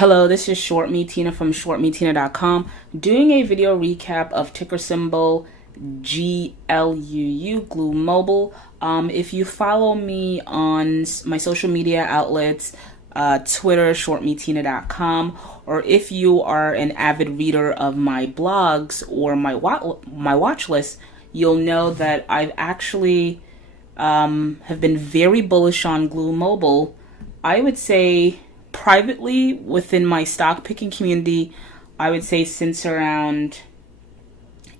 Hello, this is Short Me Tina from shortmetina.com doing a video recap of ticker symbol GLUU, Glu Mobile. If you follow me on my social media outlets, Twitter, shortmetina.com, or if you are an avid reader of my blogs or my watch list, you'll know that I've actually have been very bullish on Glu Mobile. I would say privately within my stock picking community, I would say since around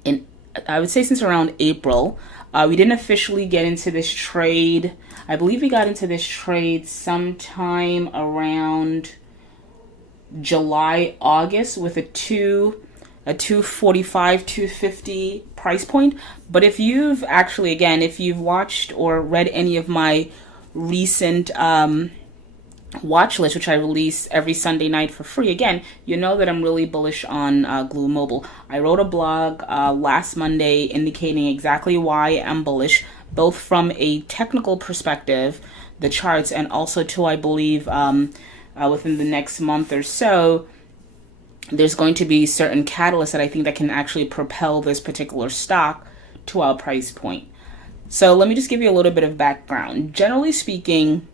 April. We didn't officially get into this trade. I believe we got into this trade sometime around July, August with a 245, 250 price point. But if you've actually, again, if you've watched or read any of my recent watch list, which I release every Sunday night for free, again, you know that I'm really bullish on Glu Mobile. I wrote a blog last Monday indicating exactly why I'm bullish, both from a technical perspective, the charts, and also too, I believe within the next month or so, there's going to be certain catalysts that I think that can actually propel this particular stock to our price point. So let me just give you a little bit of background. Generally speaking,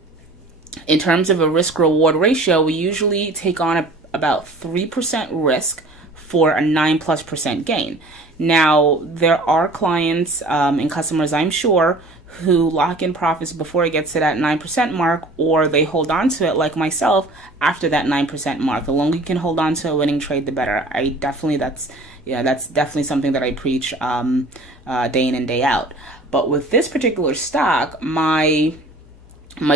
in terms of a risk-reward ratio, we usually take on about 3% risk for a 9+% gain. Now, there are clients and customers, I'm sure, who lock in profits before it gets to that 9% mark, or they hold on to it, like myself, after that 9% mark. The longer you can hold on to a winning trade, the better. That's definitely something that I preach day in and day out. But with this particular stock, my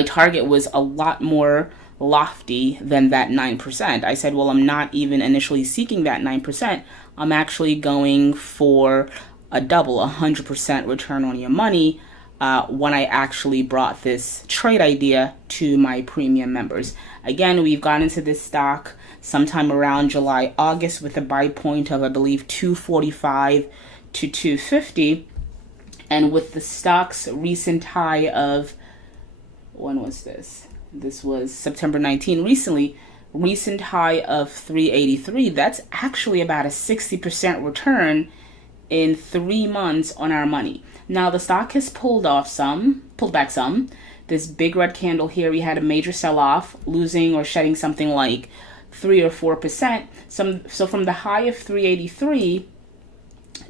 target was a lot more lofty than that 9%. I said, well, I'm not even initially seeking that 9%. I'm actually going for a double, 100% return on your money when I actually brought this trade idea to my premium members. Again, we've gone into this stock sometime around July, August with a buy point of, I believe, 245 to 250. And with the stock's recent high of, when was this? This was September 19. Recent high of 383. That's actually about a 60% return in 3 months on our money. Now the stock has pulled back some. This big red candle here, we had a major sell-off, losing or shedding something like 3 or 4%. So from the high of 383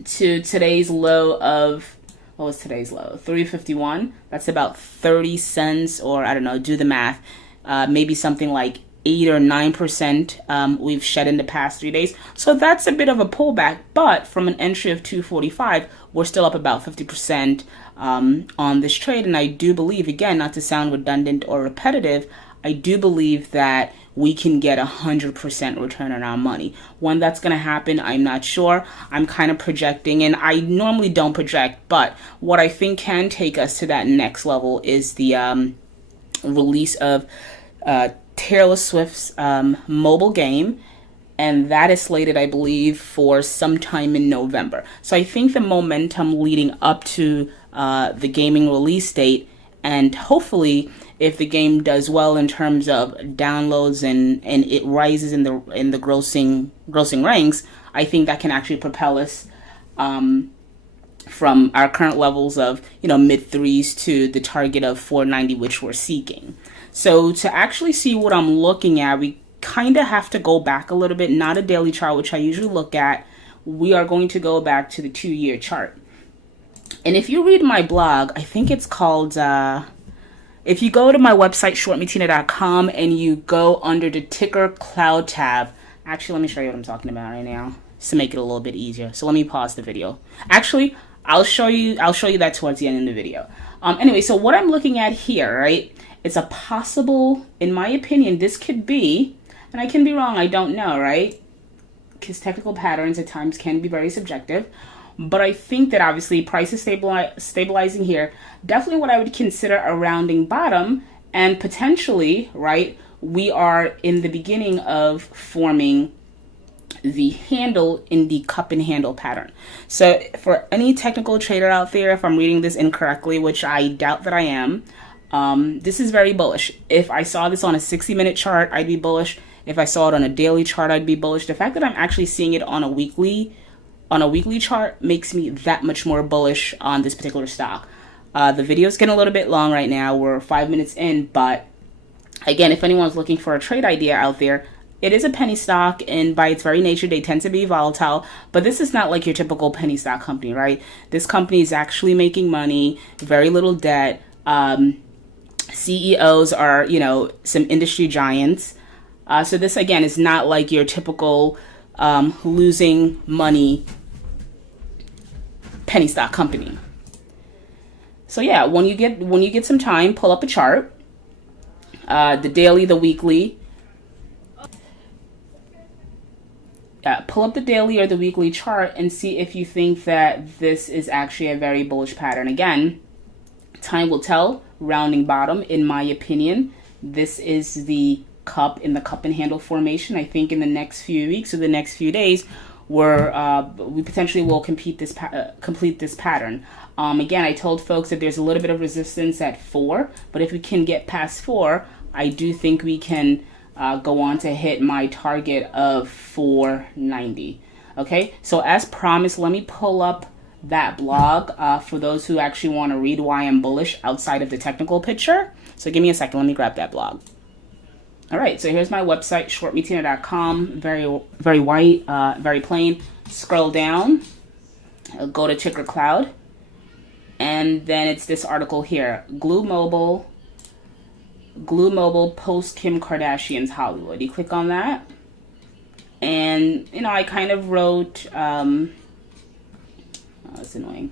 to today's low of, what was today's low? 351. That's about 30 cents, or I don't know, do the math. Maybe something like 8 or 9% we've shed in the past 3 days. So that's a bit of a pullback, but from an entry of 245, we're still up about 50% on this trade. And I do believe, again, not to sound redundant or repetitive, I do believe that we can get 100% return on our money. When that's going to happen, I'm not sure. I'm kind of projecting, and I normally don't project, but what I think can take us to that next level is the release of Taylor Swift's mobile game, and that is slated, I believe, for sometime in November. So I think the momentum leading up to the gaming release date, and hopefully if the game does well in terms of downloads and it rises in the grossing ranks, I think that can actually propel us from our current levels of mid threes to the target of 490, which we're seeking. So to actually see what I'm looking at, we kind of have to go back a little bit, not a daily chart, which I usually look at. We are going to go back to the 2-year chart. And if you read my blog, I think it's called, if you go to my website, shortmetina.com, and you go under the ticker cloud tab, actually, let me show you what I'm talking about right now, just to make it a little bit easier. So let me pause the video. Actually, I'll show you that towards the end of the video. Anyway, so what I'm looking at here, right, it's a possible, in my opinion, this could be, and I can be wrong, I don't know, right? Because technical patterns at times can be very subjective. But I think that obviously price is stabilizing here. Definitely what I would consider a rounding bottom, and potentially, right, we are in the beginning of forming the handle in the cup and handle pattern. So for any technical trader out there, if I'm reading this incorrectly, which I doubt that I am, this is very bullish. If I saw this on a 60-minute chart, I'd be bullish. If I saw it on a daily chart, I'd be bullish. The fact that I'm actually seeing it on a weekly chart makes me that much more bullish on this particular stock. The video's getting a little bit long right now. We're 5 minutes in, but again, if anyone's looking for a trade idea out there, it is a penny stock, and by its very nature, they tend to be volatile. But this is not like your typical penny stock company, right? This company is actually making money, very little debt. CEOs are, some industry giants. So this, again, is not like your typical losing money penny stock company. So yeah, when you get some time, pull up a chart, the daily, the weekly. Pull up the daily or the weekly chart and see if you think that this is actually a very bullish pattern. Again, time will tell. Rounding bottom, in my opinion. This is the cup in the cup and handle formation. I think in the next few weeks or the next few days, we potentially will complete this pattern. Again, I told folks that there's a little bit of resistance at 4, but if we can get past 4, I do think we can go on to hit my target of 490. Okay, so as promised, let me pull up that blog for those who actually want to read why I'm bullish outside of the technical picture. So give me a second, let me grab that blog. All right, so here's my website, shortmetina.com. Very, very white, very plain. Scroll down, go to Ticker Cloud, and then it's this article here, Glu Mobile post Kim Kardashian's Hollywood. You click on that, and I kind of wrote, that's annoying.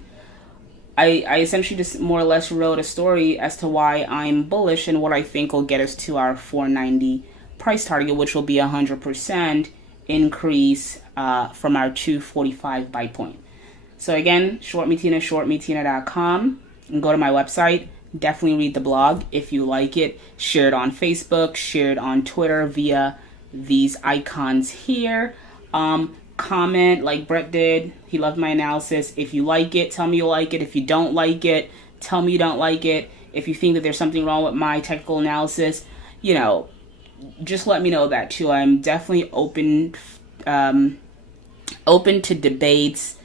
I essentially just more or less wrote a story as to why I'm bullish and what I think will get us to our 490 price target, which will be 100% increase from our 245 buy point. So again, shortmetina, shortmetina.com, and go to my website. Definitely read the blog if you like it. Share it on Facebook, share it on Twitter via these icons here. Comment like Brett did. He loved my analysis. If you like it, tell me you like it. If you don't like it, tell me you don't like it. If you think that there's something wrong with my technical analysis, just let me know that too. I'm definitely open to debates,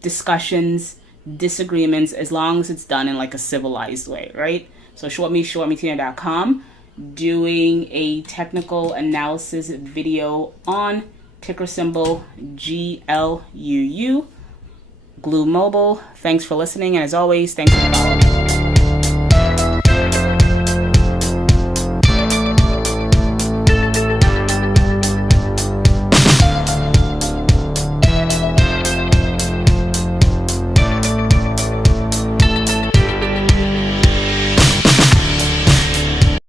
discussions, disagreements, as long as it's done in like a civilized way, right? So shortmetina.com, doing a technical analysis video on ticker symbol GLUU, Glu Mobile. Thanks for listening, and as always, thanks for following.